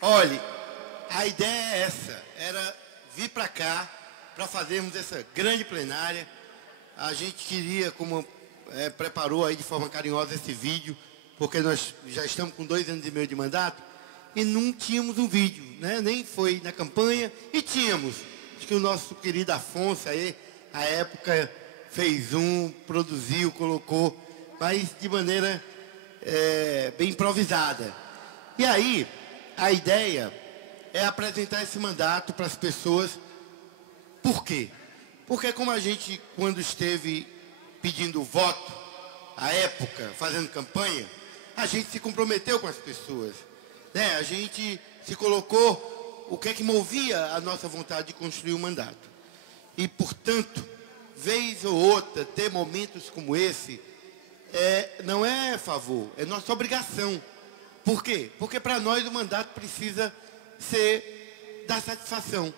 Olhe, a ideia é essa, era vir para cá para fazermos essa grande plenária. A gente queria, como preparou aí de forma carinhosa esse vídeo, porque nós já estamos com 2 anos e meio de mandato e não tínhamos um vídeo, né? Nem foi na campanha e tínhamos. Acho que o nosso querido Afonso aí, à época, fez um, produziu, colocou, mas de maneira bem improvisada. E aí, a ideia é apresentar esse mandato para as pessoas. Por quê? Porque como a gente, quando esteve pedindo voto, à época, fazendo campanha, a gente se comprometeu com as pessoas, né? A gente se colocou o que é que movia a nossa vontade de construir o mandato. E, portanto, vez ou outra, ter momentos como esse, não é favor, é nossa obrigação. Por quê? Porque para nós o mandato precisa ser da satisfação.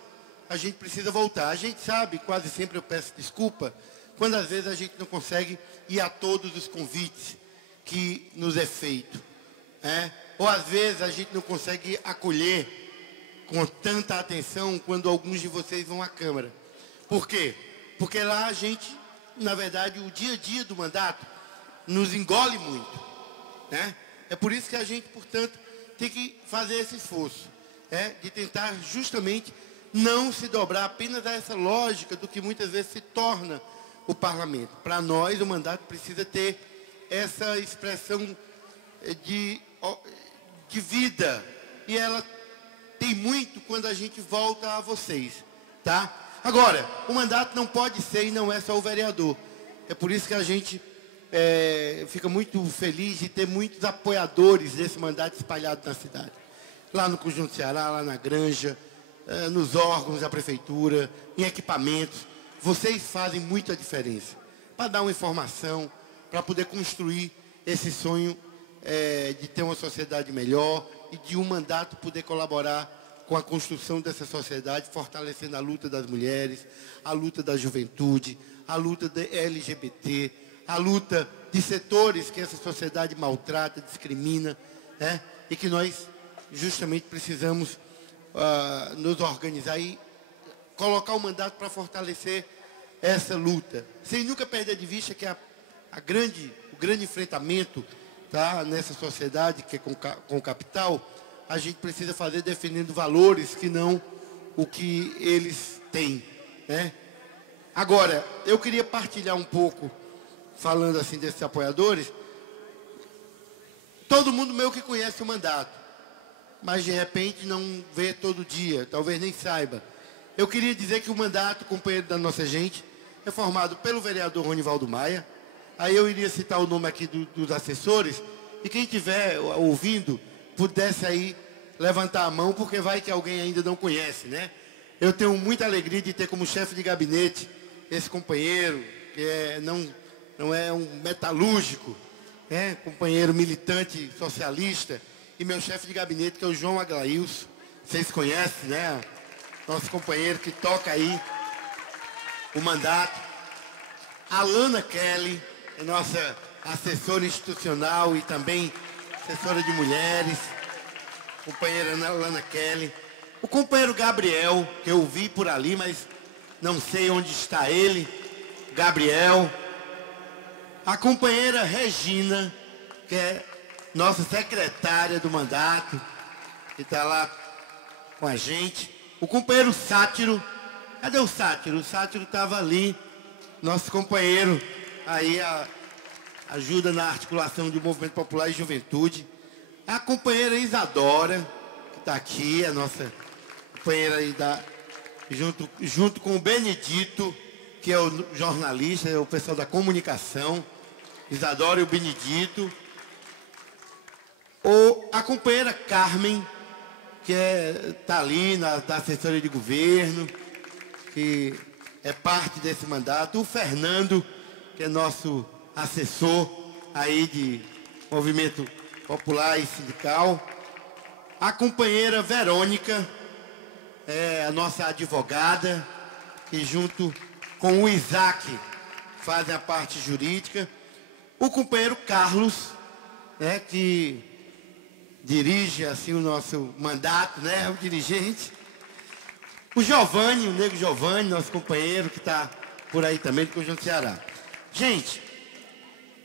A gente precisa voltar. A gente sabe, quase sempre eu peço desculpa, quando às vezes a gente não consegue ir a todos os convites que nos é feito, né? Ou às vezes a gente não consegue acolher com tanta atenção quando alguns de vocês vão à Câmara. Por quê? Porque lá a gente, na verdade, o dia a dia do mandato nos engole muito, né? É por isso que a gente, portanto, tem que fazer esse esforço, de tentar justamente não se dobrar apenas a essa lógica do que muitas vezes se torna o parlamento. Para nós, o mandato precisa ter essa expressão de vida. E ela tem muito quando a gente volta a vocês, tá? Agora, o mandato não pode ser e não é só o vereador. É por isso que a gente fica muito feliz de ter muitos apoiadores desse mandato espalhado na cidade. Lá no Conjunto Ceará, lá na Granja, nos órgãos da prefeitura, em equipamentos. Vocês fazem muita diferença para dar uma informação, para poder construir esse sonho de ter uma sociedade melhor e de um mandato poder colaborar com a construção dessa sociedade, fortalecendo a luta das mulheres, a luta da juventude, a luta da LGBT, a luta de setores que essa sociedade maltrata, discrimina, né? E que nós justamente precisamos nos organizar e colocar o mandato para fortalecer essa luta, sem nunca perder de vista que o grande enfrentamento, tá, nessa sociedade que é com o capital, a gente precisa fazer defendendo valores que não o que eles têm, né? Agora, eu queria partilhar um pouco, falando assim desses apoiadores. Todo mundo meio que conhece o mandato, mas de repente não vê todo dia, talvez nem saiba. Eu queria dizer que o mandato, companheiro da nossa gente, é formado pelo vereador Ronivaldo Maia. Aí eu iria citar o nome aqui dos assessores, e quem estiver ouvindo, pudesse aí levantar a mão, porque vai que alguém ainda não conhece, né? Eu tenho muita alegria de ter como chefe de gabinete esse companheiro, que não é um metalúrgico, companheiro militante socialista, e meu chefe de gabinete, que é o João Aglailson. Vocês conhecem, né? Nosso companheiro que toca aí o mandato. A Lana Kelly, a nossa assessora institucional e também assessora de mulheres, companheira Lana Kelly. O companheiro Gabriel, que eu vi por ali, mas não sei onde está ele. Gabriel. A companheira Regina, que é nossa secretária do mandato, que está lá com a gente. O companheiro Sátiro. Cadê o Sátiro? O Sátiro estava ali. Nosso companheiro aí ajuda na articulação do Movimento Popular e Juventude. A companheira Isadora, que está aqui, a nossa companheira aí junto com o Benedito, que é o jornalista, é o pessoal da comunicação. Isadora e o Benedito. Ou a companheira Carmen, que está ali da assessoria de governo, que é parte desse mandato. O Fernando, que é nosso assessor aí de movimento popular e sindical. A companheira Verônica, a nossa advogada, que junto com o Isaac fazem a parte jurídica. O companheiro Carlos, que dirige assim o nosso mandato, né? O dirigente. O Giovanni, o Nego Giovanni, nosso companheiro, que está por aí também, do Conjunto Ceará. Gente,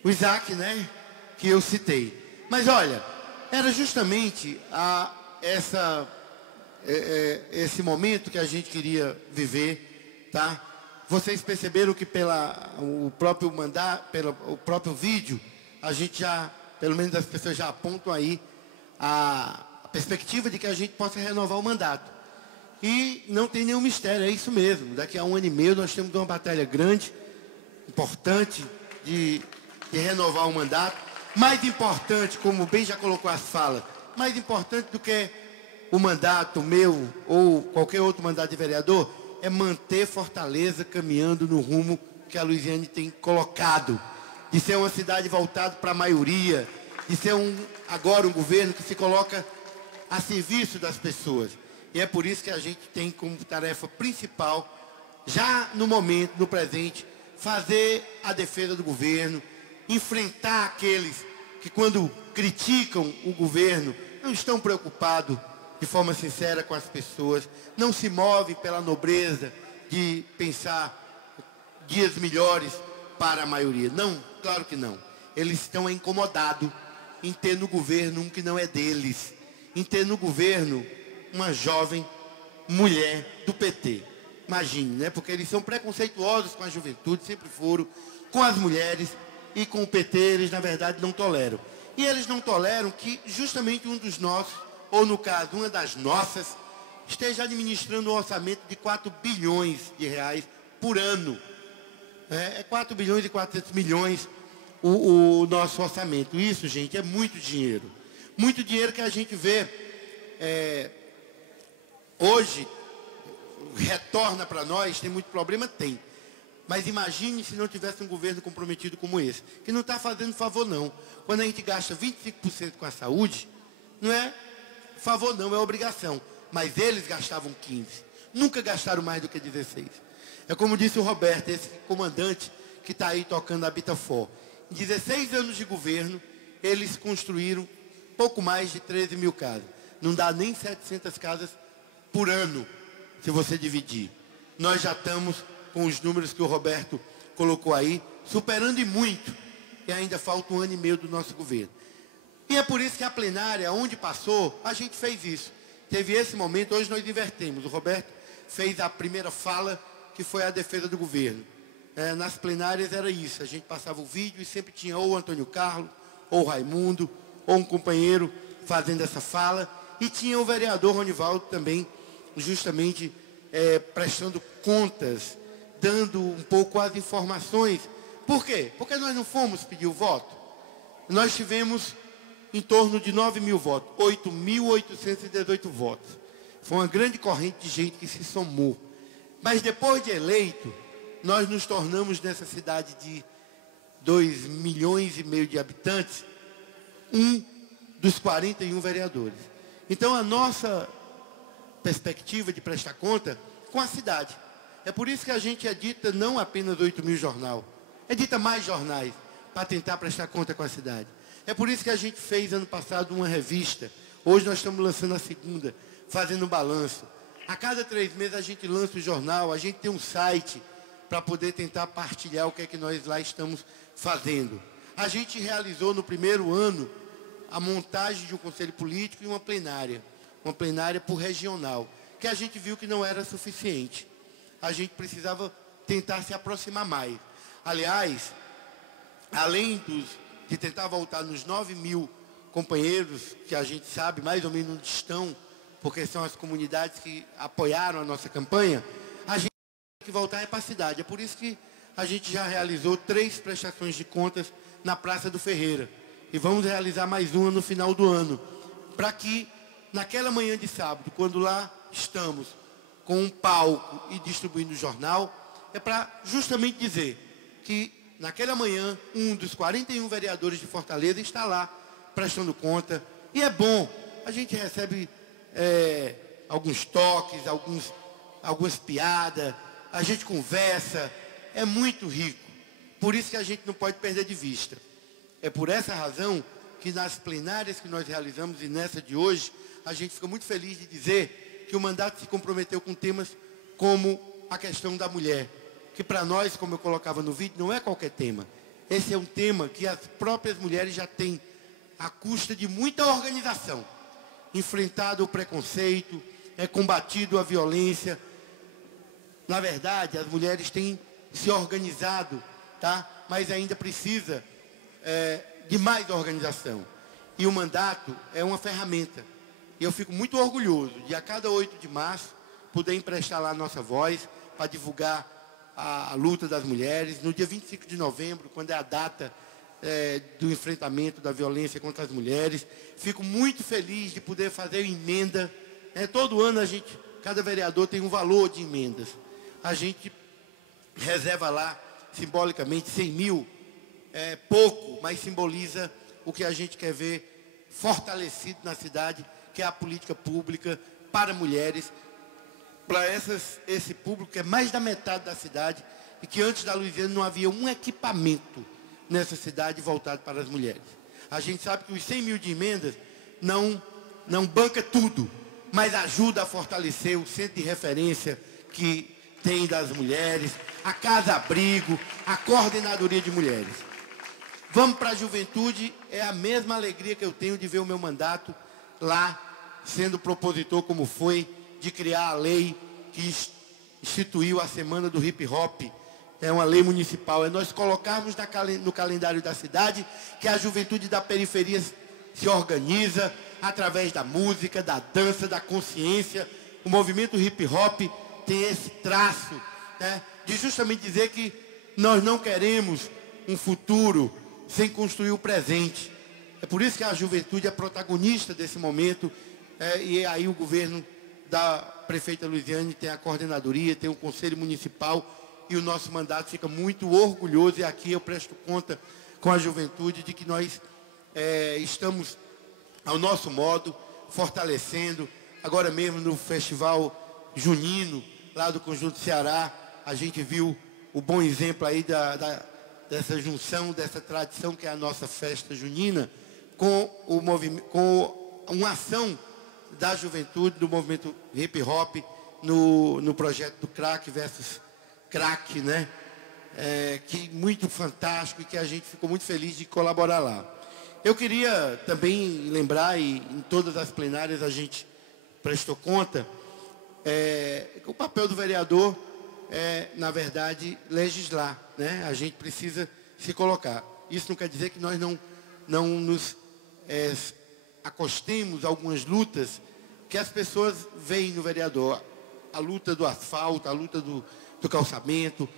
o Isaac, né? Que eu citei. Mas olha, era justamente esse momento que a gente queria viver, tá? Vocês perceberam que pelo próprio vídeo, a gente já, pelo menos as pessoas já apontam aí a perspectiva de que a gente possa renovar o mandato. E não tem nenhum mistério, é isso mesmo. Daqui a 1 ano e meio nós temos uma batalha grande, importante, de renovar o mandato. Mais importante, como bem já colocou as falas, mais importante do que o mandato meu ou qualquer outro mandato de vereador, é manter Fortaleza caminhando no rumo que a Luiziane tem colocado, de ser uma cidade voltada para a maioria, de ser agora um governo que se coloca a serviço das pessoas. E é por isso que a gente tem como tarefa principal, já no momento, no presente, fazer a defesa do governo, enfrentar aqueles que, quando criticam o governo, não estão preocupados de forma sincera com as pessoas, não se movem pela nobreza de pensar dias melhores para a maioria. Não, claro que não. Eles estão incomodados em ter no governo um que não é deles, em ter no governo uma jovem mulher do PT. Imagine, né? Porque eles são preconceituosos com a juventude, sempre foram, com as mulheres, e com o PT eles, na verdade, não toleram. E eles não toleram que justamente um dos nossos, ou no caso, uma das nossas, esteja administrando um orçamento de 4 bilhões de reais por ano. É 4 bilhões e 400 milhões o nosso orçamento. Isso, gente, é muito dinheiro. Muito dinheiro que a gente vê hoje, retorna para nós, tem muito problema? Tem. Mas imagine se não tivesse um governo comprometido como esse, que não está fazendo favor não. Quando a gente gasta 25% com a saúde, não é favor não, é obrigação. Mas eles gastavam 15%. Nunca gastaram mais do que 16%. É como disse o Roberto, esse comandante que está aí tocando a Bitafor. Em 16 anos de governo, eles construíram pouco mais de 13 mil casas. Não dá nem 700 casas por ano, se você dividir. Nós já estamos com os números que o Roberto colocou aí, superando e muito. E ainda falta 1 ano e meio do nosso governo. E é por isso que a plenária, onde passou, a gente fez isso. Teve esse momento, hoje nós invertemos. O Roberto fez a primeira fala, que foi a defesa do governo. Nas plenárias era isso, a gente passava o vídeo e sempre tinha ou o Antônio Carlos, ou o Raimundo, ou um companheiro fazendo essa fala. E tinha o vereador Ronivaldo também, justamente prestando contas, dando um pouco as informações. Por quê? Porque nós não fomos pedir o voto. Nós tivemos em torno de 9 mil votos, 8.818 votos. Foi uma grande corrente de gente que se somou. Mas depois de eleito, nós nos tornamos nessa cidade de 2,5 milhões de habitantes, um dos 41 vereadores. Então a nossa perspectiva de prestar conta com a cidade. É por isso que a gente edita não apenas 8 mil jornal, edita mais jornais para tentar prestar conta com a cidade. É por isso que a gente fez ano passado uma revista. Hoje nós estamos lançando a segunda, fazendo um balanço. A cada 3 meses a gente lança o jornal, a gente tem um site para poder tentar partilhar o que é que nós lá estamos fazendo. A gente realizou no primeiro ano a montagem de um conselho político e uma plenária por regional, que a gente viu que não era suficiente. A gente precisava tentar se aproximar mais. Aliás, além de tentar voltar nos 9 mil companheiros, que a gente sabe mais ou menos onde estão, porque são as comunidades que apoiaram a nossa campanha, a gente tem que voltar para a cidade. É por isso que a gente já realizou 3 prestações de contas na Praça do Ferreira. E vamos realizar mais uma no final do ano, para que naquela manhã de sábado, quando lá estamos com um palco e distribuindo o jornal, é para justamente dizer que naquela manhã um dos 41 vereadores de Fortaleza está lá prestando conta. E é bom, a gente recebe alguns toques, algumas piadas, a gente conversa, é muito rico. Por isso que a gente não pode perder de vista. É por essa razão que nas plenárias que nós realizamos e nessa de hoje, a gente fica muito feliz de dizer que o mandato se comprometeu com temas como a questão da mulher, que para nós, como eu colocava no vídeo, não é qualquer tema. Esse é um tema que as próprias mulheres já têm, à custa de muita organização, enfrentado o preconceito, combatido a violência. Na verdade, as mulheres têm se organizado, tá? Mas ainda precisa de mais organização. E o mandato é uma ferramenta. E eu fico muito orgulhoso de, a cada 8 de março, poder emprestar lá a nossa voz para divulgar a luta das mulheres. No dia 25 de novembro, quando é a data do enfrentamento da violência contra as mulheres, fico muito feliz de poder fazer emenda. Todo ano cada vereador tem um valor de emendas. A gente reserva lá, simbolicamente, 100 mil. É pouco, mas simboliza o que a gente quer ver fortalecido na cidade, que é a política pública para mulheres, para esse público que é mais da metade da cidade e que antes da Luiziane não havia um equipamento nessa cidade voltado para as mulheres. A gente sabe que os 100 mil de emendas não banca tudo, mas ajuda a fortalecer o centro de referência que tem das mulheres, a casa-abrigo, a coordenadoria de mulheres. Vamos para a juventude, é a mesma alegria que eu tenho de ver o meu mandato lá, sendo propositor como foi, de criar a lei que instituiu a Semana do Hip Hop. É uma lei municipal, é nós colocarmos no calendário da cidade que a juventude da periferia se organiza através da música, da dança, da consciência. O movimento hip hop tem esse traço, de justamente dizer que nós não queremos um futuro sem construir o presente. É por isso que a juventude é protagonista desse momento, e aí o governo da prefeita Luiziane tem a coordenadoria, tem o conselho municipal, e o nosso mandato fica muito orgulhoso, e aqui eu presto conta com a juventude de que nós estamos, ao nosso modo, fortalecendo. Agora mesmo no Festival Junino, lá do Conjunto Ceará, a gente viu o bom exemplo aí dessa junção, dessa tradição que é a nossa festa junina, com uma ação da juventude, do movimento hip hop, no projeto do Crack versus Crack, que muito fantástico e que a gente ficou muito feliz de colaborar lá. Eu queria também lembrar, e em todas as plenárias a gente prestou conta, que o papel do vereador é, na verdade, legislar, A gente precisa se colocar. Isso não quer dizer que nós não nos acostemos a algumas lutas que as pessoas veem no vereador. A luta do asfalto, a luta do calçamento,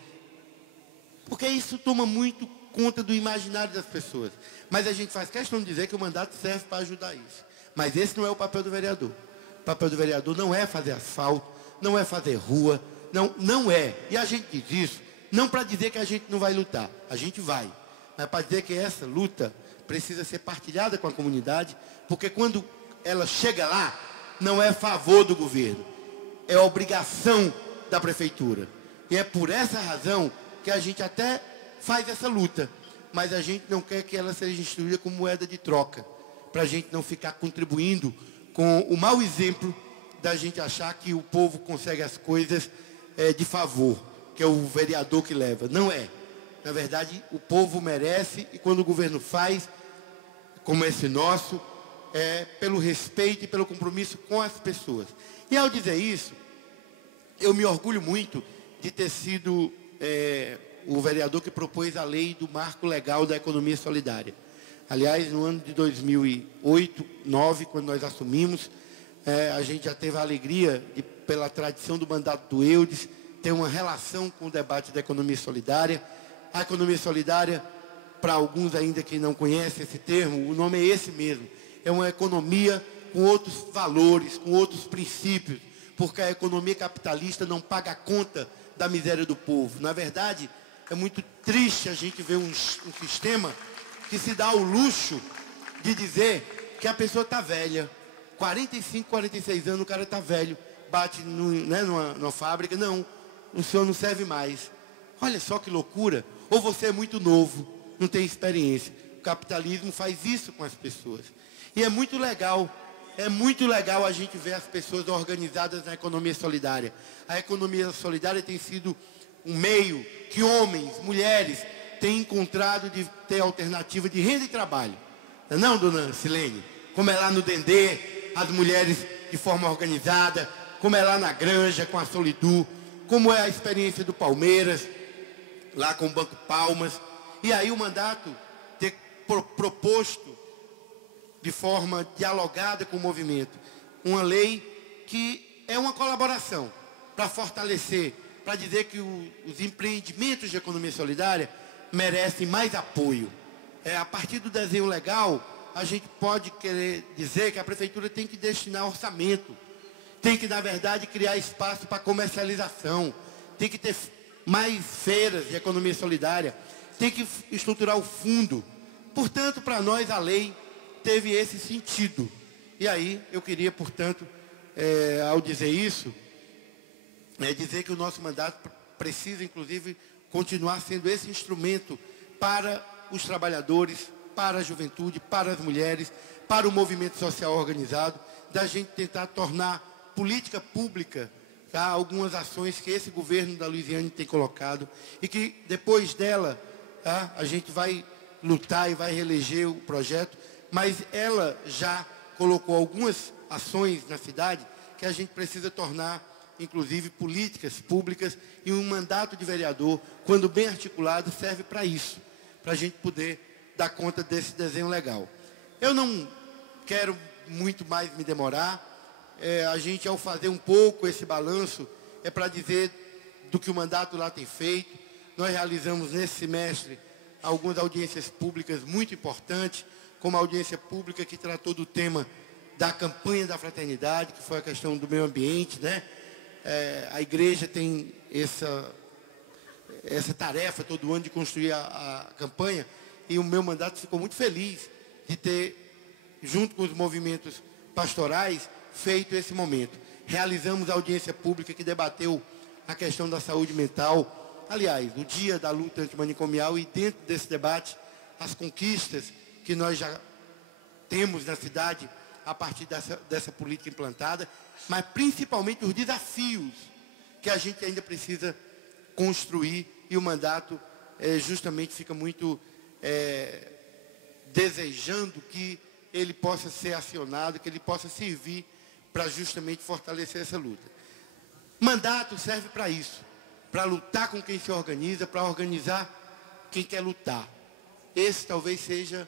porque isso toma muito conta do imaginário das pessoas. Mas a gente faz questão de dizer que o mandato serve para ajudar isso. Mas esse não é o papel do vereador. O papel do vereador não é fazer asfalto, não é fazer rua, não é. E a gente diz isso, não para dizer que a gente não vai lutar, a gente vai. Mas para dizer que essa luta precisa ser partilhada com a comunidade, porque quando ela chega lá, não é favor do governo, é obrigação da prefeitura. E é por essa razão que a gente até faz essa luta, mas a gente não quer que ela seja instituída como moeda de troca, para a gente não ficar contribuindo com o mau exemplo da gente achar que o povo consegue as coisas de favor, que é o vereador que leva. Não é. Na verdade, o povo merece, e quando o governo faz, como esse nosso, pelo respeito e pelo compromisso com as pessoas. E ao dizer isso, eu me orgulho muito de ter sido o vereador que propôs a lei do marco legal da economia solidária. Aliás, no ano de 2008, 2009, quando nós assumimos, a gente já teve a alegria, pela tradição do mandato do Eudes, ter uma relação com o debate da economia solidária. A economia solidária, para alguns ainda que não conhecem esse termo, o nome é esse mesmo. É uma economia com outros valores, com outros princípios, porque a economia capitalista não paga conta da miséria do povo. Na verdade, é muito triste a gente ver um sistema que se dá o luxo de dizer que a pessoa está velha. 45, 46 anos, o cara está velho, bate numa fábrica, não, o senhor não serve mais. Olha só que loucura. Ou você é muito novo, não tem experiência. capitalismo faz isso com as pessoas. E é muito legal a gente ver as pessoas organizadas na economia solidária. A economia solidária tem sido um meio que homens, mulheres, têm encontrado de ter alternativa de renda e trabalho. Não, dona Silene? Como é lá no Dendê, as mulheres de forma organizada, como é lá na Granja, com a Solidu, como é a experiência do Palmeiras, lá com o Banco Palmas. E aí o mandato ter proposto de forma dialogada com o movimento uma lei que é uma colaboração para fortalecer, para dizer que os empreendimentos de economia solidária merecem mais apoio. A partir do desenho legal, a gente pode querer dizer que a prefeitura tem que destinar orçamento, tem que, na verdade, criar espaço para comercialização, tem que ter mais feiras de economia solidária, tem que estruturar o fundo. Portanto, para nós, a lei teve esse sentido. E aí, eu queria, portanto, ao dizer isso, dizer que o nosso mandato precisa, inclusive, continuar sendo esse instrumento para os trabalhadores, para a juventude, para as mulheres, para o movimento social organizado, da gente tentar tornar política pública, tá, algumas ações que esse governo da Luiziane tem colocado e que depois dela, tá, a gente vai lutar e vai reeleger o projeto, mas ela já colocou algumas ações na cidade que a gente precisa tornar, inclusive, políticas públicas, e um mandato de vereador, quando bem articulado, serve para isso, para a gente poder dar conta desse desenho legal. Eu não quero muito mais me demorar. A gente, ao fazer um pouco esse balanço, é para dizer do que o mandato lá tem feito. Nós realizamos nesse semestre algumas audiências públicas muito importantes, como a audiência pública que tratou do tema da campanha da fraternidade, que foi a questão do meio ambiente, né? A igreja tem essa tarefa todo ano de construir a campanha, e o meu mandato ficou muito feliz de ter, junto com os movimentos pastorais, feito esse momento. Realizamos a audiência pública que debateu a questão da saúde mental, aliás, o dia da luta antimanicomial, e dentro desse debate, as conquistas que nós já temos na cidade a partir dessa política implantada, mas principalmente os desafios que a gente ainda precisa construir, e o mandato justamente fica muito desejando que ele possa ser acionado, que ele possa servir para justamente fortalecer essa luta. Mandato serve para isso, para lutar com quem se organiza, para organizar quem quer lutar. Esse talvez seja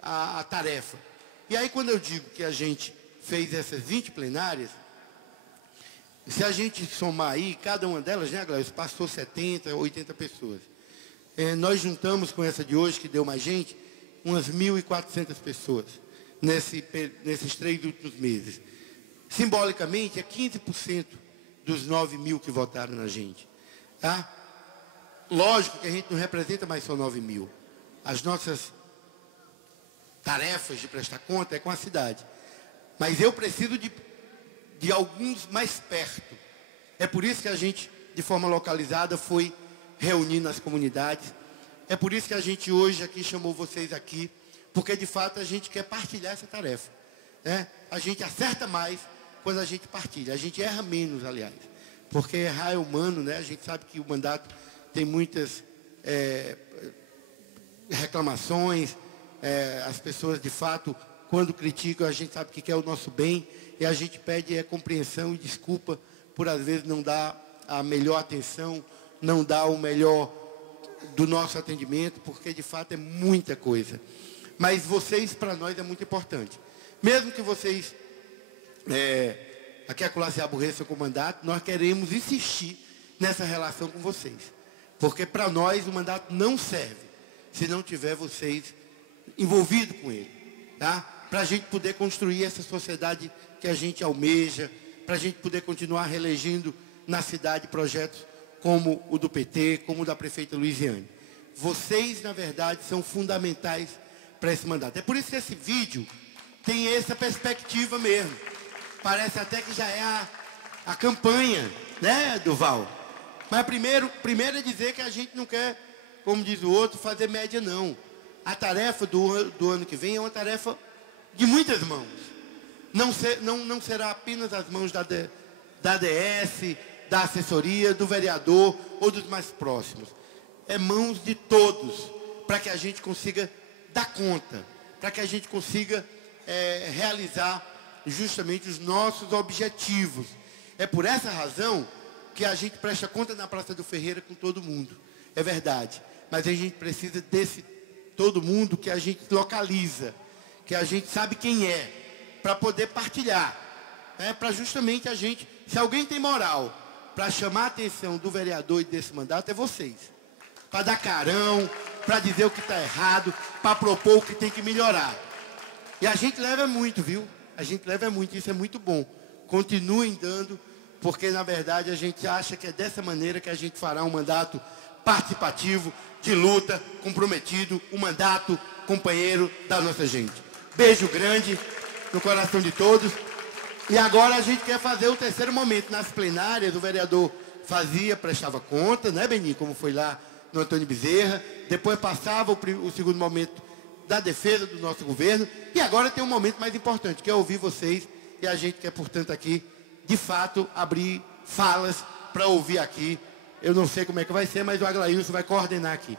a tarefa. E aí, quando eu digo que a gente fez essas 20 plenárias, se a gente somar aí, cada uma delas, né, Glaucio, passou 70, 80 pessoas. Nós juntamos com essa de hoje, que deu mais gente, umas 1.400 pessoas nesses 3 últimos meses. Simbolicamente, é 15% dos 9.000 que votaram na gente. Tá? Lógico que a gente não representa mais só 9.000. As nossas tarefas de prestar conta é com a cidade. Mas eu preciso de alguns mais perto. É por isso que a gente, de forma localizada, foi reunir nas comunidades. É por isso que a gente hoje aqui chamou vocês aqui, porque de fato a gente quer partilhar essa tarefa. A gente acerta mais quando a gente partilha. A gente erra menos, aliás. Porque errar é humano, né? A gente sabe que o mandato tem muitas reclamações. As pessoas, de fato, quando criticam, a gente sabe que quer o nosso bem, e a gente pede compreensão e desculpa por, às vezes, não dar a melhor atenção, não dar o melhor do nosso atendimento, porque, de fato, é muita coisa. Mas vocês, para nós, é muito importante. Mesmo que vocês, aqui a acolá se aborreçam com o mandato, nós queremos insistir nessa relação com vocês. Porque, para nós, o mandato não serve se não tiver vocês envolvidos com ele. Tá? Para a gente poder construir essa sociedade que a gente almeja, para a gente poder continuar reelegendo na cidade projetos como o do PT, como o da prefeita Luiziane. Vocês, na verdade, são fundamentais para esse mandato. É por isso que esse vídeo tem essa perspectiva mesmo. Parece até que já é a campanha, né, Duval? Mas primeiro é dizer que a gente não quer, como diz o outro, fazer média, não. a tarefa do ano que vem é uma tarefa de muitas mãos. Não será apenas as mãos da ADS, da assessoria, do vereador ou dos mais próximos. É mãos de todos, para que a gente consiga dar conta, para que a gente consiga realizar justamente os nossos objetivos. É por essa razão que a gente presta conta na Praça do Ferreira com todo mundo. É verdade. Mas a gente precisa desse todo mundo que a gente localiza, que a gente sabe quem é, para poder partilhar. Para justamente a gente, se alguém tem moral para chamar a atenção do vereador e desse mandato, é vocês. Para dar carão, para dizer o que está errado, para propor o que tem que melhorar. E a gente leva muito, viu? A gente leva muito, isso é muito bom. Continuem dando, porque na verdade a gente acha que é dessa maneira que a gente fará um mandato participativo, de luta, comprometido, um mandato companheiro da nossa gente. Beijo grande no coração de todos. E agora a gente quer fazer o terceiro momento. Nas plenárias, o vereador prestava conta, né, Beni, como foi lá no Antônio Bezerra. Depois passava o segundo momento da defesa do nosso governo. E agora tem um momento mais importante, que é ouvir vocês. E a gente quer, portanto, aqui, de fato, abrir falas para ouvir aqui. Eu não sei como é que vai ser, mas o Aglailson vai coordenar aqui.